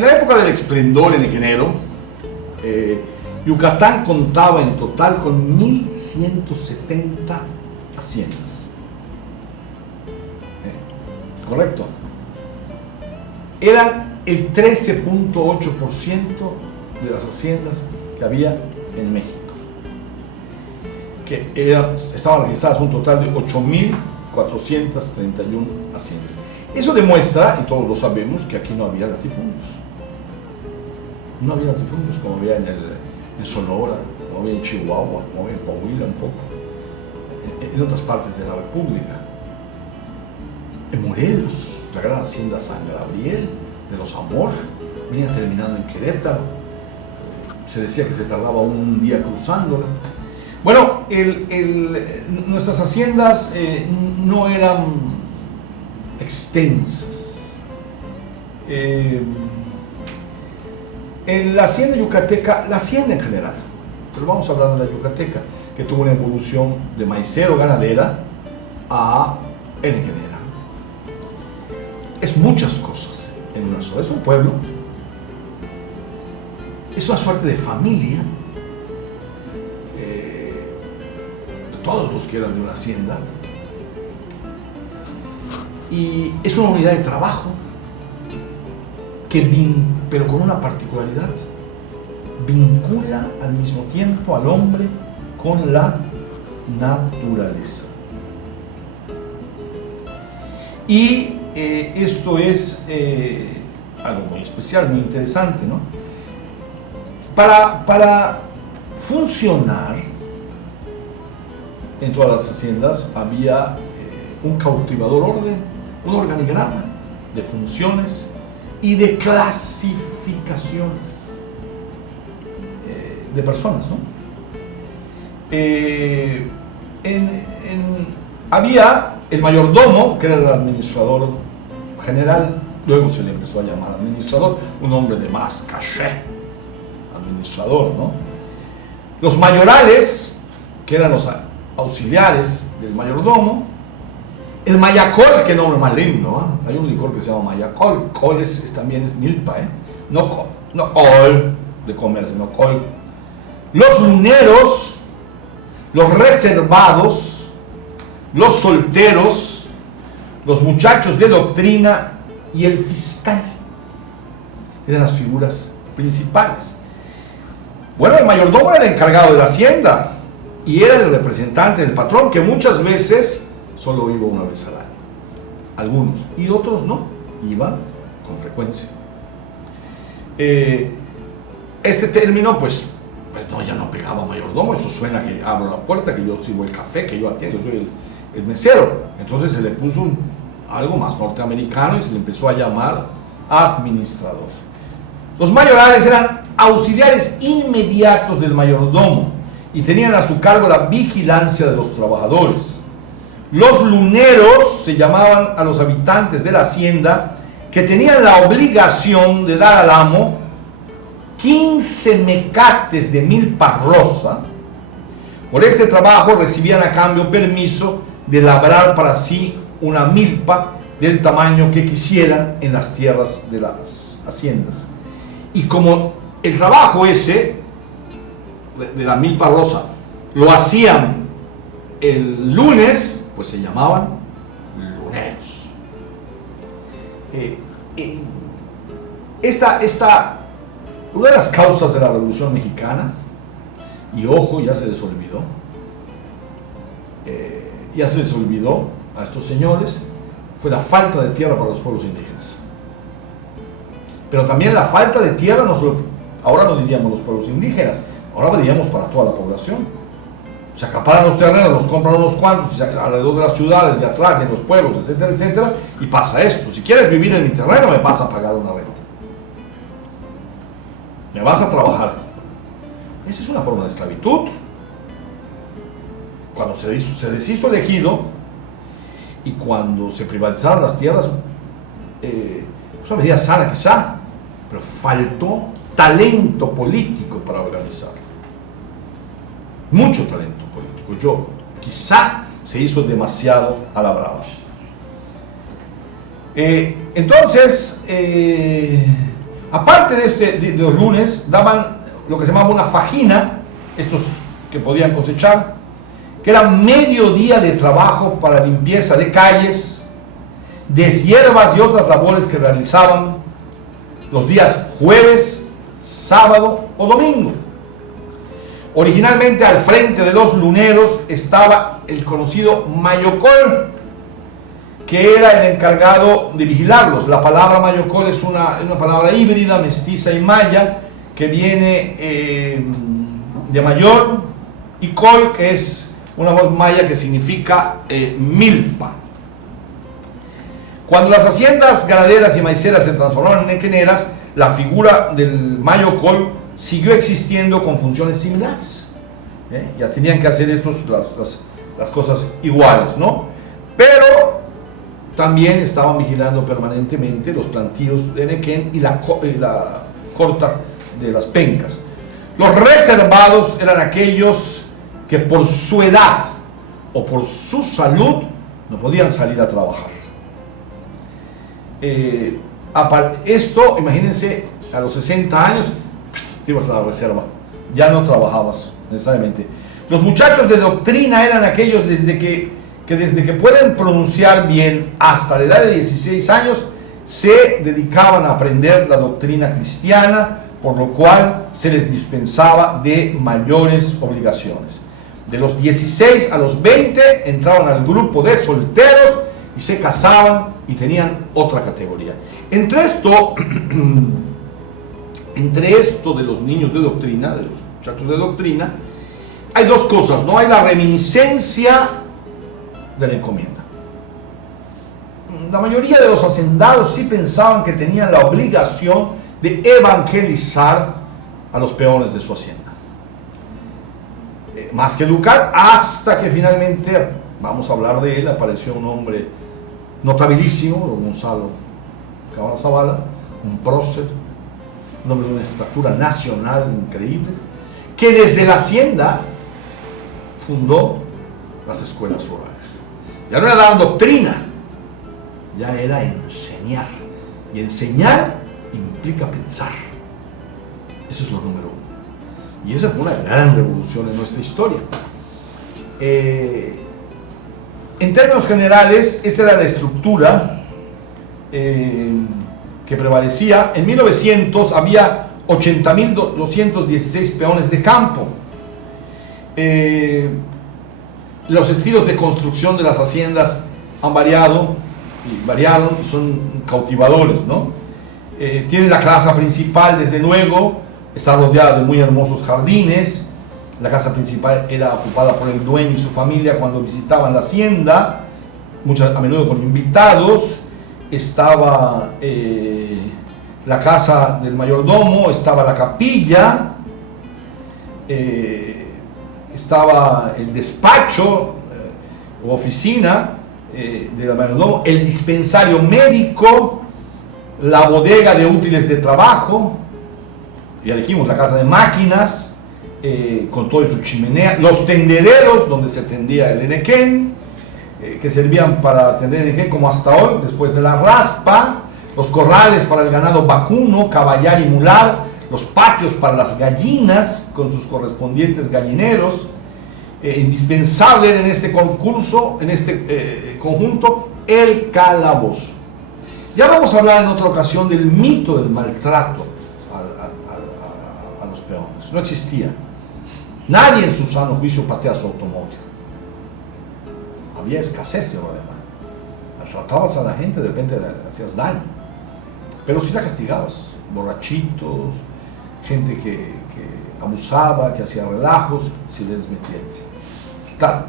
En la época del esplendor ingeniero, Yucatán contaba en total con 1.170 haciendas. ¿Correcto? Eran el 13.8% de las haciendas que había en México, que estaban registradas un total de 8.431 haciendas. Eso demuestra, y todos lo sabemos, que aquí no había latifundios. No había latifundios como había en Sonora, como había en Chihuahua, como había en Coahuila un poco, en otras partes de la República. En Morelos, la gran hacienda San Gabriel, de los Amor, venía terminando en Querétaro. Se decía que se tardaba un día cruzándola. Bueno, nuestras haciendas no eran extensas. En la hacienda yucateca, la hacienda en general, pero vamos a hablar de la yucateca, que tuvo una evolución de maicero ganadera a henequenera. Es muchas cosas en una sola. Es un pueblo, es una suerte de familia, de todos los que eran de una hacienda, y es una unidad de trabajo pero con una particularidad: vincula al mismo tiempo al hombre con la naturaleza. Y esto es algo muy especial, muy interesante, ¿no? Para funcionar en todas las haciendas había un cautivador orden, un organigrama de funciones y de clasificaciones de personas, ¿no? Había el mayordomo, que era el administrador general, luego se le empezó a llamar administrador, un hombre de más caché, administrador, ¿no? Los mayorales, que eran los auxiliares del mayordomo. El mayacol, qué nombre más lindo, ¿eh? Hay un licor que se llama mayacol. Col también es milpa, ¿eh? No col de comer, sino col. Los luneros, los reservados, los solteros, los muchachos de doctrina y el fiscal eran las figuras principales. Bueno, el mayordomo era el encargado de la hacienda y era el representante del patrón, que muchas veces solo iba una vez al año. Algunos, y otros no, iban con frecuencia. Este término, pues no, ya no pegaba mayordomo. Eso suena que abro la puerta, que yo sirvo el café, que yo atiendo, yo soy el mesero. Entonces se le puso algo más norteamericano y se le empezó a llamar administrador. Los mayorales eran auxiliares inmediatos del mayordomo y tenían a su cargo la vigilancia de los trabajadores. Los luneros se llamaban a los habitantes de la hacienda, que tenían la obligación de dar al amo 15 mecates de milpa rosa. Por este trabajo recibían a cambio permiso de labrar para sí una milpa del tamaño que quisieran en las tierras de las haciendas. Y como el trabajo ese de la milpa rosa lo hacían el lunes, pues se llamaban luneros. Una de las causas de la Revolución Mexicana, y ojo, ya se les olvidó a estos señores, fue la falta de tierra para los pueblos indígenas. Pero también la falta de tierra, ahora no diríamos los pueblos indígenas, ahora diríamos para toda la población. Se acaparan los terrenos, los compran unos cuantos alrededor de las ciudades, de atrás, en los pueblos, etcétera, etcétera, y pasa esto: si quieres vivir en mi terreno, me vas a pagar una renta, me vas a trabajar. Esa es una forma de esclavitud. Cuando se deshizo el ejido y cuando se privatizaron las tierras, es una medida sana quizá, pero faltó talento político para organizarlo. Mucho talento político. Quizá se hizo demasiado a la brava. Entonces, Aparte de los lunes, daban lo que se llamaba una fajina, estos que podían cosechar, que era medio día de trabajo para limpieza de calles, deshierbas y otras labores que realizaban los días jueves, sábado o domingo. Originalmente al frente de los luneros estaba el conocido mayocol, que era el encargado de vigilarlos. La palabra mayocol es una palabra híbrida, mestiza y maya, que viene de mayor, y col, que es una voz maya que significa milpa. Cuando las haciendas ganaderas y maiceras se transformaron en equeneras, la figura del mayocol siguió existiendo con funciones similares. Ya tenían que hacer las cosas iguales, ¿no? Pero también estaban vigilando permanentemente los plantíos de Nequén y la corta de las pencas. Los reservados eran aquellos que por su edad o por su salud no podían salir a trabajar. Esto, imagínense, a los 60 años te ibas a la reserva, ya no trabajabas necesariamente. Los muchachos de doctrina eran aquellos desde que pueden pronunciar bien hasta la edad de 16 años se dedicaban a aprender la doctrina cristiana, por lo cual se les dispensaba de mayores obligaciones. De los 16 a los 20 entraban al grupo de solteros y se casaban y tenían otra categoría. Entre esto de los niños de doctrina, de los muchachos de doctrina, hay dos cosas, ¿no? Hay la reminiscencia de la encomienda. La mayoría de los hacendados sí pensaban que tenían la obligación de evangelizar a los peones de su hacienda. Más que educar, hasta que finalmente, vamos a hablar de él, apareció un hombre notabilísimo, don Gonzalo Zavala, un prócer, un hombre de una estatura nacional increíble, que desde la hacienda fundó las escuelas rurales. Ya no era dar doctrina, ya era enseñar. Y enseñar implica pensar. Eso es lo número uno. Y esa fue una gran revolución en nuestra historia. En términos generales, esta era la estructura que prevalecía. En 1900 había 80.216 peones de campo. Los estilos de construcción de las haciendas han variado y variaron y son cautivadores, ¿no? Tiene la casa principal, desde luego, está rodeada de muy hermosos jardines. La casa principal era ocupada por el dueño y su familia cuando visitaban la hacienda, a menudo con invitados. Estaba la casa del mayordomo, estaba la capilla, estaba el despacho o oficina del mayordomo, el dispensario médico, la bodega de útiles de trabajo, ya dijimos, la casa de máquinas, con todo su chimenea, los tendederos donde se tendía el enequén, que servían para tender el enequén como hasta hoy, después de la raspa, los corrales para el ganado vacuno, caballar y mular, los patios para las gallinas con sus correspondientes gallineros. Indispensable en este concurso, en este conjunto, el calabozo. Ya vamos a hablar en otra ocasión del mito del maltrato a los peones. No existía. Nadie en su sano juicio patea su automóvil. Había escasez de lo demás. Maltratabas a la gente, de repente le hacías daño. Pero sí la castigabas. Borrachitos, gente que abusaba, que hacía relajos, si les metía. Claro,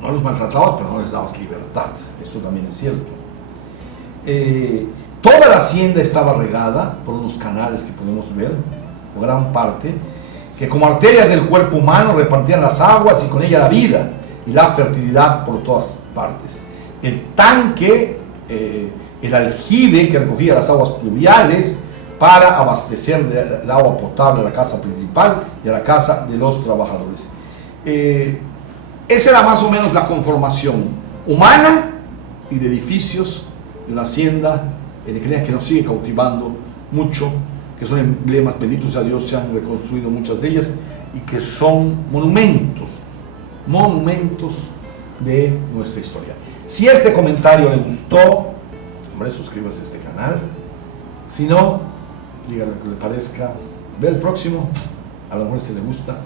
no los maltratabas, pero no les dabas libertad. Eso también es cierto. Toda la hacienda estaba regada por unos canales que podemos ver, o gran parte, que como arterias del cuerpo humano repartían las aguas y con ella la vida y la fertilidad por todas partes. El tanque, el aljibe que recogía las aguas pluviales para abastecer del agua potable a la casa principal y a la casa de los trabajadores. Esa era más o menos la conformación humana y de edificios de una hacienda que nos sigue cautivando mucho que son emblemas, benditos a Dios, se han reconstruido muchas de ellas y que son monumentos de nuestra historia. Si este comentario le gustó, hombre, suscríbase a este canal. Si no, dígale lo que le parezca. Ve el próximo, a lo mejor se le gusta.